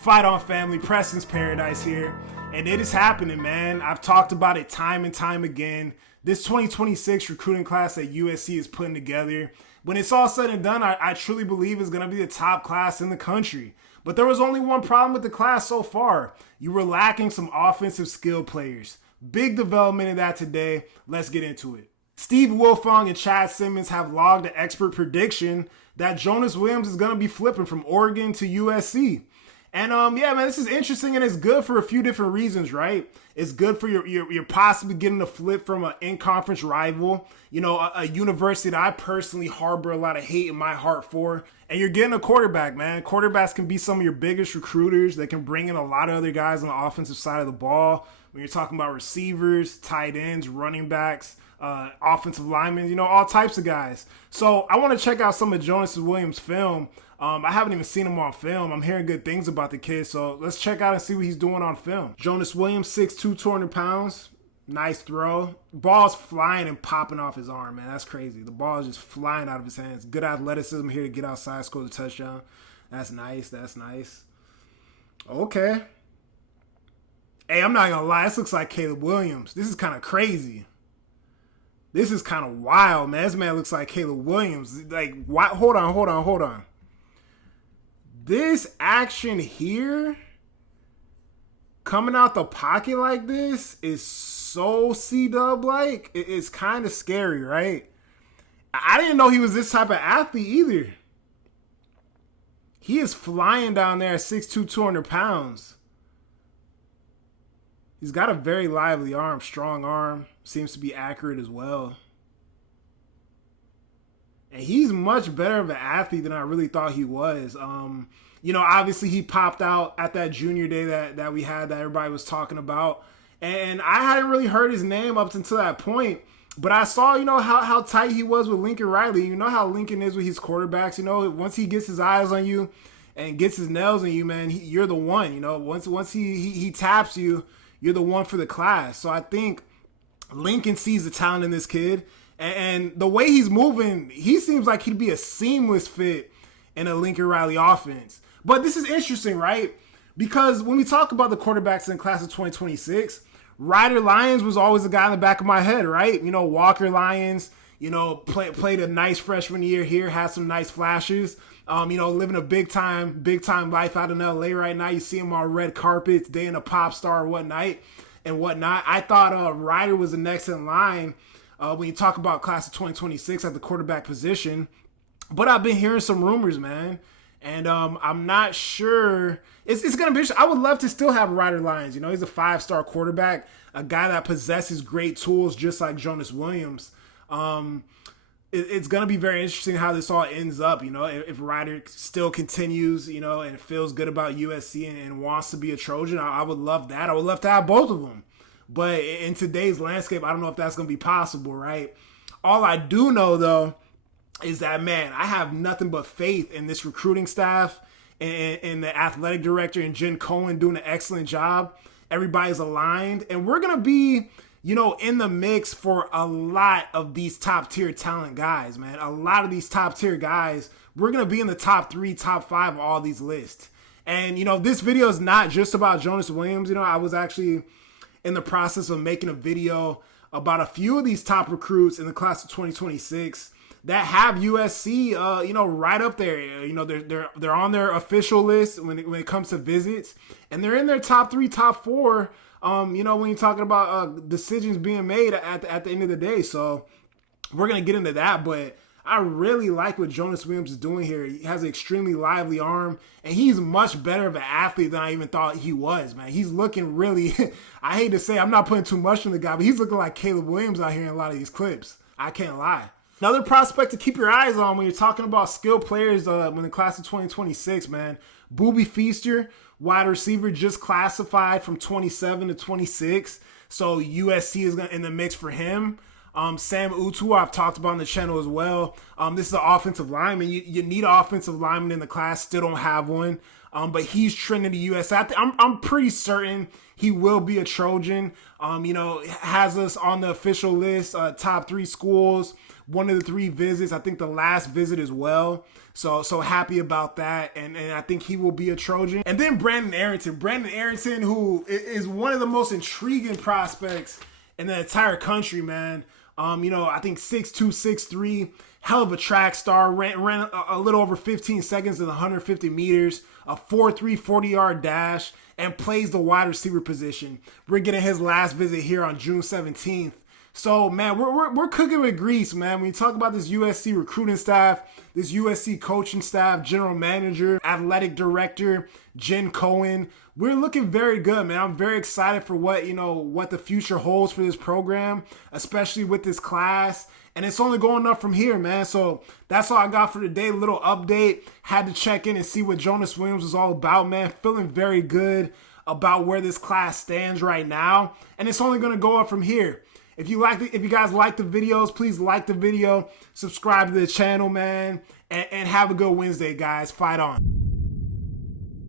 Fight on, family. Preston's Paradise here. And it is happening, man. I've talked about it time and time again. This 2026 recruiting class that USC is putting together, when it's all said and done, I truly believe is going to be the top class in the country. But there was only one problem with the class so far. You were lacking some offensive skill players. Big development in that today. Let's get into it. Steve Wilfong and Chad Simmons have logged an expert prediction that Jonas Williams is going to be flipping from Oregon to USC. And yeah, man, this is interesting and it's good for a few different reasons, right? It's good for you're possibly getting a flip from an in-conference rival, you know, a university that I personally harbor a lot of hate in my heart for. And you're getting a quarterback, man. Quarterbacks can be some of your biggest recruiters. They can bring in a lot of other guys on the offensive side of the ball. When you're talking about receivers, tight ends, running backs, offensive linemen, you know, all types of guys. So I want to check out some of Jonas Williams' film. I haven't even seen him on film. I'm hearing good things about the kid, so let's check out and see what he's doing on film. Jonas Williams, 6'2", 200 pounds. Nice throw. Ball's flying and popping off his arm, man. That's crazy. The ball is just flying out of his hands. Good athleticism here to get outside, score the touchdown. That's nice. That's nice. Okay. Hey, I'm not going to lie. This looks like Caleb Williams. This is kind of crazy. This is kind of wild, man. This man looks like Caleb Williams. Like, why? Hold on. This action here, coming out the pocket like this, is so C-Dub-like. It's kind of scary, right? I didn't know he was this type of athlete either. He is flying down there at 6'2", 200 pounds. He's got a very lively arm, strong arm. Seems to be accurate as well. And he's much better of an athlete than I really thought he was. You know, obviously he popped out at that junior day that we had that everybody was talking about. And I hadn't really heard his name up until that point. But I saw, you know, how tight he was with Lincoln Riley. You know how Lincoln is with his quarterbacks. You know, once he gets his eyes on you and gets his nails on you, man, you're the one. You know, once he taps you, you're the one for the class. So I think Lincoln sees the talent in this kid. And the way he's moving, he seems like he'd be a seamless fit in a Lincoln Riley offense. But this is interesting, right? Because when we talk about the quarterbacks in class of 2026, Ryder Lyons was always the guy in the back of my head, right? You know, Walker Lyons, you know, played a nice freshman year here, had some nice flashes. You know, living a big time life out in LA right now. You see him on red carpets, dating a pop star and whatnot. I thought Ryder was the next in line when you talk about class of 2026 at the quarterback position. But I've been hearing some rumors, man. And I'm not sure. It's going to be interesting. I would love to still have Ryder Lyons. You know, he's a 5-star quarterback, a guy that possesses great tools just like Jonas Williams. It's going to be very interesting how this all ends up, you know, if Ryder still continues, you know, and feels good about USC and wants to be a Trojan. I would love that. I would love to have both of them. But in today's landscape, I don't know if that's going to be possible, right? All I do know, though, is that, man, I have nothing but faith in this recruiting staff and the athletic director and Jen Cohen doing an excellent job. Everybody's aligned. And we're going to be, you know, in the mix for a lot of these top-tier talent guys, man. A lot of these top-tier guys, we're going to be in the top 3, top 5 of all these lists. And, you know, this video is not just about Jonas Williams. You know, I was actually in the process of making a video about a few of these top recruits in the class of 2026 that have USC, you know, right up there. You know, they're on their official list when it comes to visits, and they're in their top 3, top 4. You know, when you're talking about decisions being made at the end of the day. So we're gonna get into that, but I really like what Jonas Williams is doing here. He has an extremely lively arm, and he's much better of an athlete than I even thought he was, man. He's looking really, I hate to say, I'm not putting too much on the guy, but he's looking like Caleb Williams out here in a lot of these clips. I can't lie. Another prospect to keep your eyes on when you're talking about skilled players when the class of 2026, man. Booby Feaster, wide receiver, just classified from 27 to 26. So USC is in the mix for him. Sam Utu, I've talked about on the channel as well. This is an offensive lineman. You need an offensive lineman in the class. Still don't have one. But he's trending to USC. I'm pretty certain he will be a Trojan. You know, has us on the official list, top 3 schools one of the 3 visits. I think the last visit as well. So happy about that. And I think he will be a Trojan. And then Brandon Arrington, who is one of the most intriguing prospects in the entire country, man. I think 6'2", 6'3", hell of a track star, ran a little over 15 seconds in the 150 meters, a 4.3 40-yard dash, and plays the wide receiver position. We're getting his last visit here on June 17th. So, man, we're cooking with grease, man. When you talk about this USC recruiting staff, this USC coaching staff, general manager, athletic director, Jen Cohen, we're looking very good, man. I'm very excited for what the future holds for this program, especially with this class. And it's only going up from here, man. So that's all I got for today. A little update. Had to check in and see what Jonas Williams was all about, man. Feeling very good about where this class stands right now. And it's only going to go up from here. If you guys like the videos, please like the video, subscribe to the channel, man, and have a good Wednesday, guys. Fight on.